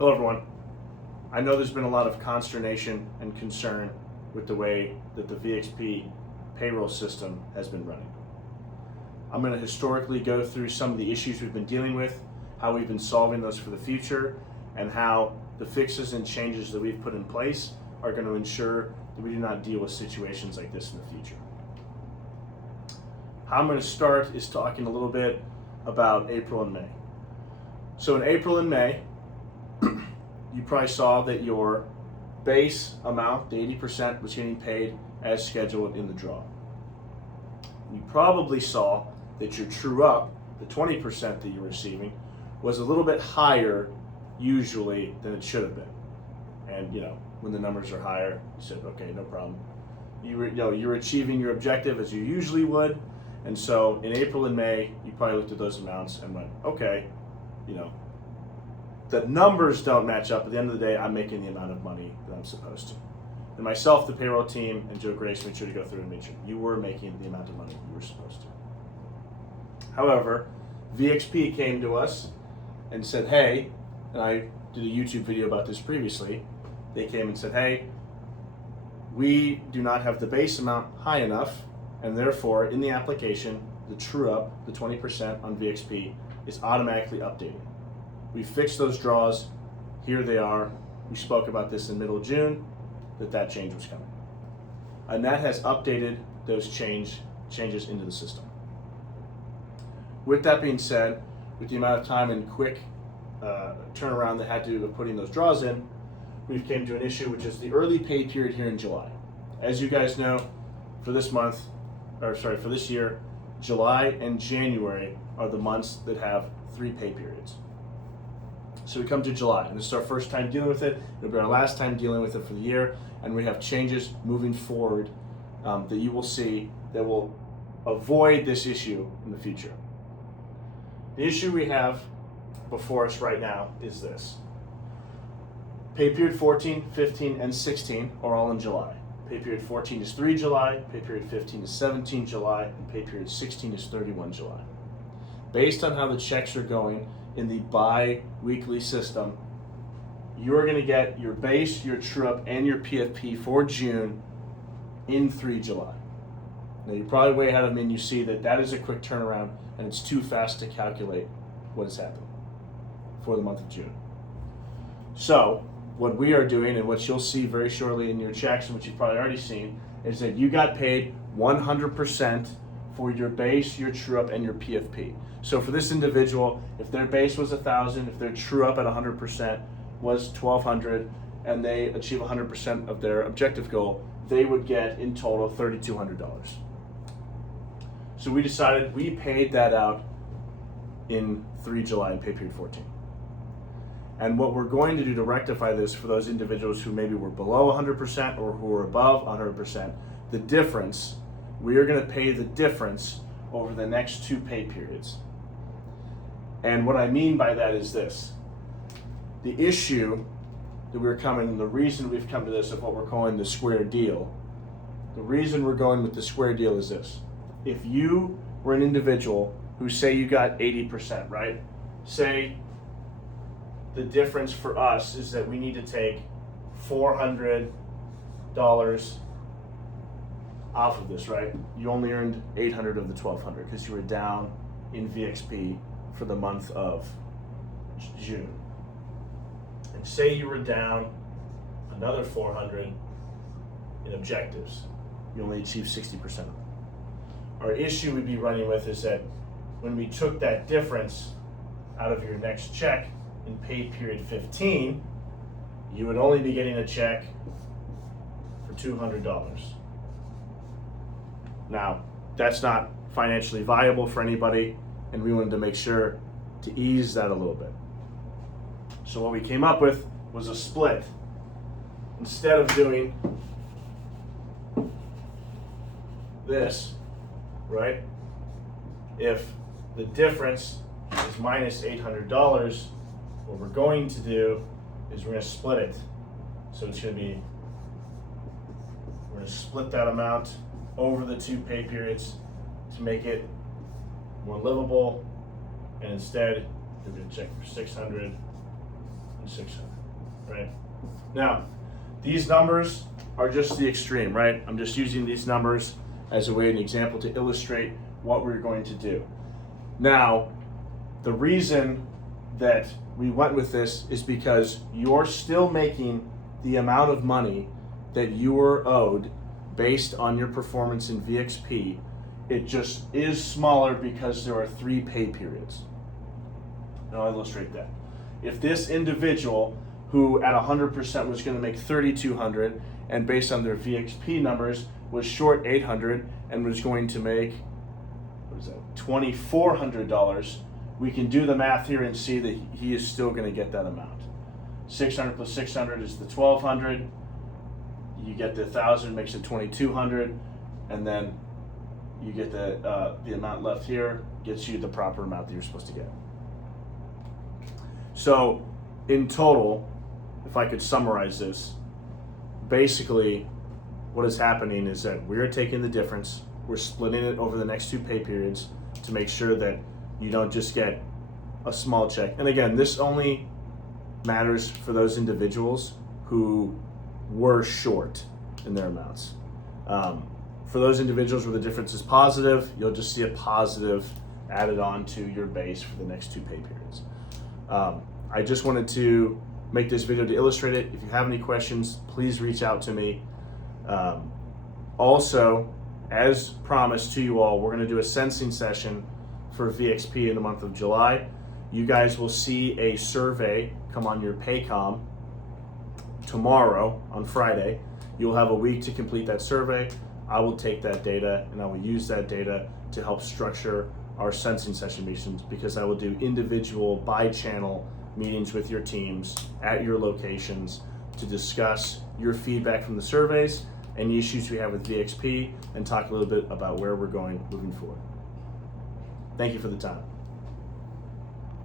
Hello everyone. I know there's been a lot of consternation and concern with the way that the VXP payroll system has been running. I'm going to historically go through some of the issues we've been dealing with, how we've been solving those for the future, and how the fixes and changes that we've put in place are going to ensure that we do not deal with situations like this in the future. How I'm going to start is talking a little bit about April and May. So in April and May, you probably saw that your base amount, the 80%, was getting paid as scheduled in the draw. You probably saw that your true up, the 20% that you're receiving, was a little bit higher usually than it should have been. And when the numbers are higher, you said, okay, no problem. You're achieving your objective as you usually would. And so in April and May, you probably looked at those amounts and went, okay, the numbers don't match up. At the end of the day, I'm making the amount of money that I'm supposed to. And myself, the payroll team, and Joe Grace made sure to go through and make sure you were making the amount of money you were supposed to. However, VXP came to us and said, hey, and I did a YouTube video about this previously, they came and said, hey, we do not have the base amount high enough, and therefore in the application, the true up, the 20% on VXP, is automatically updated. We fixed those draws. Here they are. We spoke about this in middle of June, that change was coming. And that has updated those changes into the system. With that being said, with the amount of time and quick turnaround that had to do with putting those draws in, we've came to an issue, which is the early pay period here in July. As you guys know, for this year, July and January are the months that have 3 pay periods. So we come to July, and this is our first time dealing with it. It'll be our last time dealing with it for the year, and we have changes moving forward that you will see that will avoid this issue in the future. The issue we have before us right now is this. Pay period 14, 15, and 16 are all in July. Pay period 14 is 3 July, pay period 15 is 17 July, and pay period 16 is 31 July. Based on how the checks are going in the bi-weekly system, you're going to get your base, your true-up, and your PFP for June in 3 July. Now you're probably way ahead of me and you see that is a quick turnaround and it's too fast to calculate what has happened for the month of June. So what we are doing, and what you'll see very shortly in your checks, and what you've probably already seen, is that you got paid 100% for your base, your true-up, and your PFP. So for this individual, if their base was 1,000, if their true-up at 100% was 1,200, and they achieve 100% of their objective goal, they would get in total $3,200. So we decided we paid that out in 3 July in pay period 14. And what we're going to do to rectify this for those individuals who maybe were below 100% or who were above 100%, the difference, we are going to pay the difference over the next 2 pay periods. And what I mean by that is this. The issue that the reason we've come to this of what we're calling the square deal, the reason we're going with the square deal is this. If you were an individual who say you got 80%, right? Say the difference for us is that we need to take $400 off of this, right? You only earned 800 of the 1,200 because you were down in VXP for the month of June. And say you were down another 400 in objectives. You only achieved 60% of them. Our issue we'd be running with is that when we took that difference out of your next check in pay period 15, you would only be getting a check for $200. Now, that's not financially viable for anybody, and we wanted to make sure to ease that a little bit. So what we came up with was a split. Instead of doing this, right? If the difference is minus $800, what we're going to do is we're going to split it. So it's going to be, we're going to split that amount over the 2 pay periods to make it more livable, and instead we're going to check for 600 and 600, right? Now, these numbers are just the extreme, right? I'm just using these numbers as a way, an example to illustrate what we're going to do. Now, the reason that we went with this is because you're still making the amount of money that you were owed based on your performance in VXP. It just is smaller because there are 3 pay periods. And I'll illustrate that. If this individual who at 100% was going to make $3,200 and based on their VXP numbers was short $800 and was going to make, what is that, $2,400, we can do the math here and see that he is still going to get that amount. 600 plus 600 is the 1,200. You get the 1,000 makes it 2,200, and then you get the amount left here gets you the proper amount that you're supposed to get. So in total, if I could summarize this, basically what is happening is that we're taking the difference, we're splitting it over the next 2 pay periods to make sure that you don't just get a small check. And again, this only matters for those individuals who were short in their amounts. For those individuals where the difference is positive, you'll just see a positive added on to your base for the next 2 pay periods. I just wanted to make this video to illustrate it. If you have any questions, please reach out to me. Also, as promised to you all, we're going to do a sensing session for VXP in the month of July. You guys will see a survey come on your Paycom tomorrow on Friday. You'll have a week to complete that survey. I will take that data and I will use that data to help structure our sensing session meetings, because I will do individual by-channel meetings with your teams at your locations to discuss your feedback from the surveys and the issues we have with VXP and talk a little bit about where we're going moving forward. Thank you for the time.